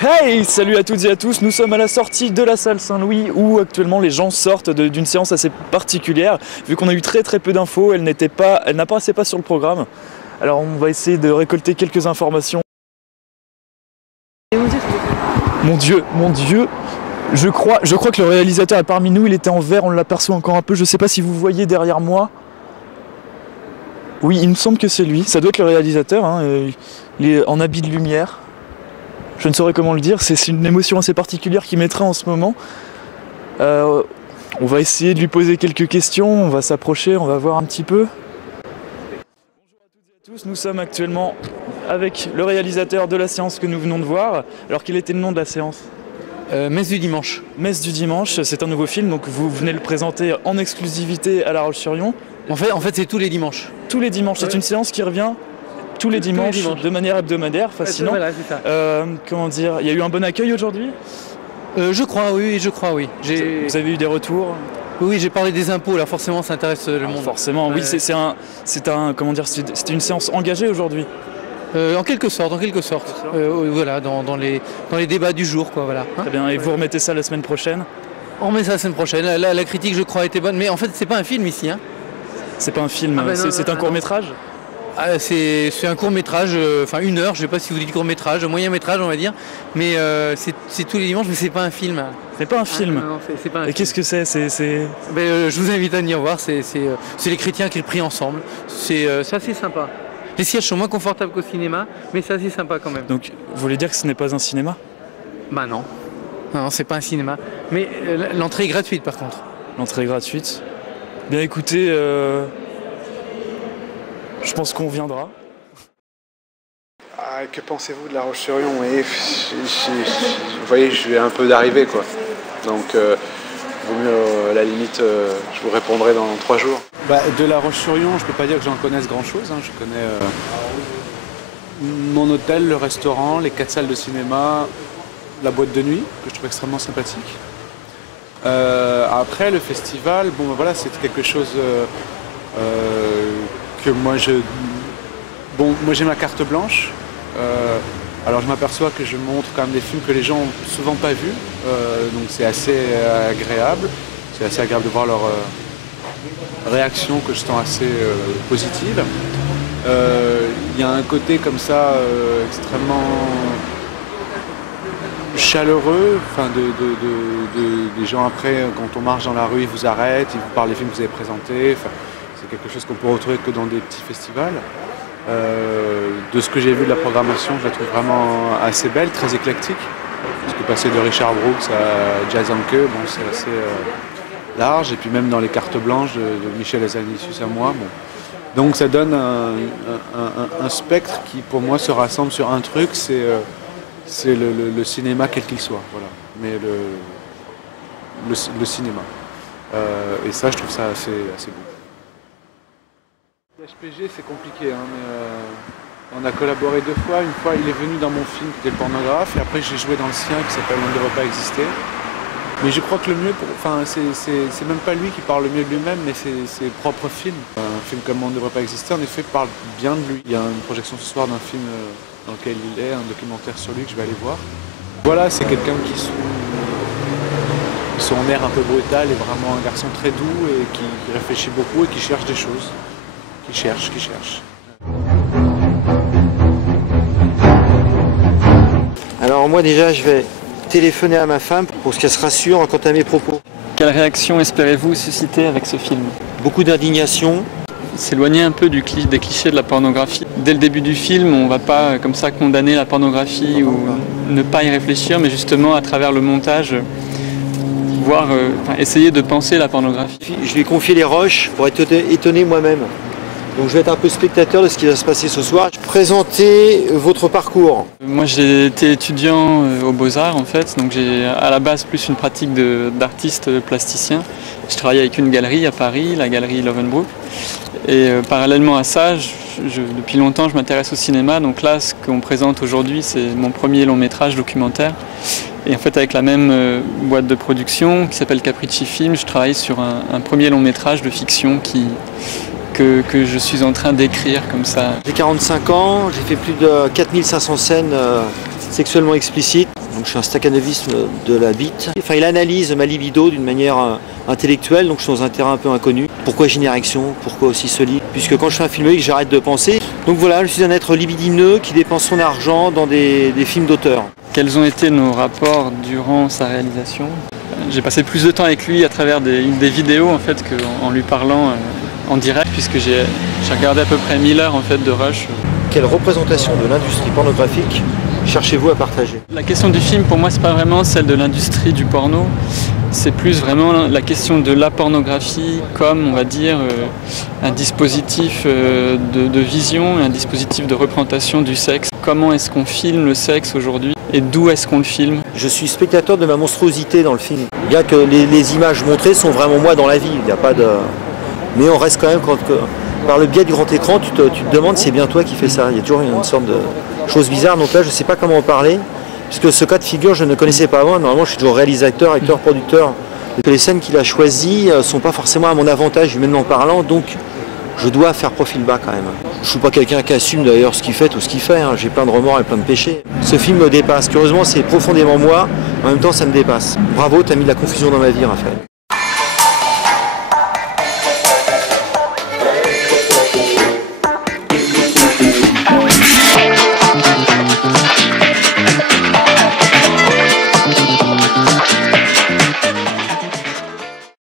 Hey, salut à toutes et à tous, nous sommes à la sortie de la salle Saint-Louis où actuellement les gens sortent d'une séance assez particulière. Vu qu'on a eu très peu d'infos, elle n'apparaissait pas sur le programme. Alors on va essayer de récolter quelques informations. Mon Dieu, je crois que le réalisateur est parmi nous, il était en vert, on l'aperçoit encore un peu, je sais pas si vous voyez derrière moi. Oui, il me semble que c'est lui, ça doit être le réalisateur, hein. Il est en habit de lumière. Je ne saurais comment le dire, c'est une émotion assez particulière qui m'étreint en ce moment. On va essayer de lui poser quelques questions, on va s'approcher, on va voir un petit peu. Bonjour à toutes et à tous, nous sommes actuellement avec le réalisateur de la séance que nous venons de voir. Alors quel était le nom de la séance ? Messe du dimanche. Messe du dimanche, c'est un nouveau film, donc vous venez le présenter en exclusivité à La Roche-sur-Yon. En fait c'est tous les dimanches. Tous les dimanches, c'est une séance qui revient tous les dimanches, de manière hebdomadaire, fascinant. Voilà, c'est ça. Comment dire, il y a eu un bon accueil aujourd'hui ? Je crois, oui. Vous avez eu des retours ? Oui, j'ai parlé des impôts, là forcément ça intéresse le monde. Forcément, oui, c'était une séance engagée aujourd'hui. En quelque sorte. Voilà, dans les débats du jour, quoi, voilà. Très bien, et vous remettez ça la semaine prochaine ? On remet ça la semaine prochaine. La critique, je crois, était bonne, mais en fait c'est pas un film ici, hein. C'est pas un film, c'est un court-métrage ? C'est un court-métrage, enfin 1 heure, je sais pas si vous dites court-métrage, moyen-métrage on va dire, mais c'est tous les dimanches, mais c'est pas un film. C'est pas un film ? Non, c'est pas un film. Et qu'est-ce que c'est ? Je vous invite à venir voir, c'est les chrétiens qui le prient ensemble, c'est assez sympa. Les sièges sont moins confortables qu'au cinéma, mais c'est assez sympa quand même. Donc vous voulez dire que ce n'est pas un cinéma ? Bah non, c'est pas un cinéma, mais l'entrée est gratuite par contre. L'entrée est gratuite ? Bien écoutez, je pense qu'on viendra. Que pensez-vous de La Roche-sur-Yon ? Vous voyez, je viens un peu d'arriver, quoi. Donc, vaut mieux, à la limite, je vous répondrai dans 3 jours. De La Roche-sur-Yon, je peux pas dire que j'en connaisse grand-chose. Je connais mon hôtel, le restaurant, les 4 salles de cinéma, la boîte de nuit, que je trouve extrêmement sympathique. Après, le festival, c'est quelque chose que moi j'ai ma carte blanche. Alors je m'aperçois que je montre quand même des films que les gens ont souvent pas vus, donc c'est assez agréable. C'est assez agréable de voir leur réaction que je sens assez positive. Il y a un côté comme ça extrêmement chaleureux, des gens après, quand on marche dans la rue, ils vous arrêtent, ils vous parlent des films que vous avez présentés. C'est quelque chose qu'on peut retrouver que dans des petits festivals. De ce que j'ai vu de la programmation, je la trouve vraiment assez belle, très éclectique. Parce que passer de Richard Brooks à Jazz Anke, c'est assez large. Et puis même dans les cartes blanches de Michel Hazanavicius à moi. Donc ça donne un spectre qui pour moi se rassemble sur un truc, c'est le cinéma quel qu'il soit. Voilà. Mais le cinéma. Et ça, je trouve ça assez beau. HPG, c'est compliqué, mais on a collaboré 2 fois. Une fois, il est venu dans mon film qui était le pornographe, et après j'ai joué dans le sien qui s'appelle On ne devrait pas exister. Mais je crois que le mieux, c'est même pas lui qui parle le mieux de lui-même, mais c'est ses propres films. Un film comme On ne devrait pas exister, en effet, parle bien de lui. Il y a une projection ce soir d'un film dans lequel il est, un documentaire sur lui que je vais aller voir. Voilà, c'est quelqu'un qui son air un peu brutal est vraiment un garçon très doux et qui réfléchit beaucoup et qui cherche des choses. Qui cherche. Alors moi déjà je vais téléphoner à ma femme pour qu'elle se rassure quant à mes propos. Quelle réaction espérez-vous susciter avec ce film ? Beaucoup d'indignation. S'éloigner un peu des clichés de la pornographie. Dès le début du film, on ne va pas comme ça condamner la pornographie ou ne pas y réfléchir, mais justement à travers le montage, essayer de penser la pornographie. Je lui ai confié les roches pour être étonné moi-même. Donc je vais être un peu spectateur de ce qui va se passer ce soir. Présentez votre parcours. Moi j'ai été étudiant aux Beaux-Arts en fait, donc j'ai à la base plus une pratique d'artiste plasticien. Je travaillais avec une galerie à Paris, la galerie Lovenbroek. Et parallèlement à ça, depuis longtemps je m'intéresse au cinéma, donc là ce qu'on présente aujourd'hui c'est mon premier long métrage documentaire. Et en fait avec la même boîte de production qui s'appelle Capricci Film, je travaille sur un premier long métrage de fiction que je suis en train d'écrire comme ça. J'ai 45 ans, j'ai fait plus de 4500 scènes sexuellement explicites. donc je suis un staccanoviste de la bite. Enfin, il analyse ma libido d'une manière intellectuelle, donc je suis dans un terrain un peu inconnu. Pourquoi j'ai une érection? Pourquoi aussi ce lit? Puisque quand je fais un film que j'arrête de penser. Donc voilà, je suis un être libidineux qui dépense son argent dans des films d'auteur. Quels ont été nos rapports durant sa réalisation? J'ai passé plus de temps avec lui à travers des vidéos en fait qu'en lui parlant en direct, puisque j'ai regardé à peu près 1000 heures en fait de Rush. Quelle représentation de l'industrie pornographique cherchez-vous à partager? La question du film, pour moi, c'est pas vraiment celle de l'industrie du porno. C'est plus vraiment la question de la pornographie comme, on va dire, un dispositif de vision, un dispositif de représentation du sexe. Comment est-ce qu'on filme le sexe aujourd'hui et d'où est-ce qu'on le filme? Je suis spectateur de ma monstruosité dans le film. Bien que les images montrées sont vraiment moi dans la vie, il n'y a pas de... Mais on reste quand même, par le biais du grand écran, tu te demandes si c'est bien toi qui fais ça. Il y a toujours une sorte de chose bizarre, donc là je ne sais pas comment en parler. Puisque ce cas de figure, je ne connaissais pas avant. Normalement, je suis toujours réalisateur, acteur, producteur. Et les scènes qu'il a choisies ne sont pas forcément à mon avantage, humainement parlant, donc je dois faire profil bas quand même. Je ne suis pas quelqu'un qui assume d'ailleurs ce qu'il fait, tout ce qu'il fait. Hein. J'ai plein de remords et plein de péchés. Ce film me dépasse. Curieusement, c'est profondément moi. En même temps, ça me dépasse. Bravo, tu as mis de la confusion dans ma vie, Raphaël.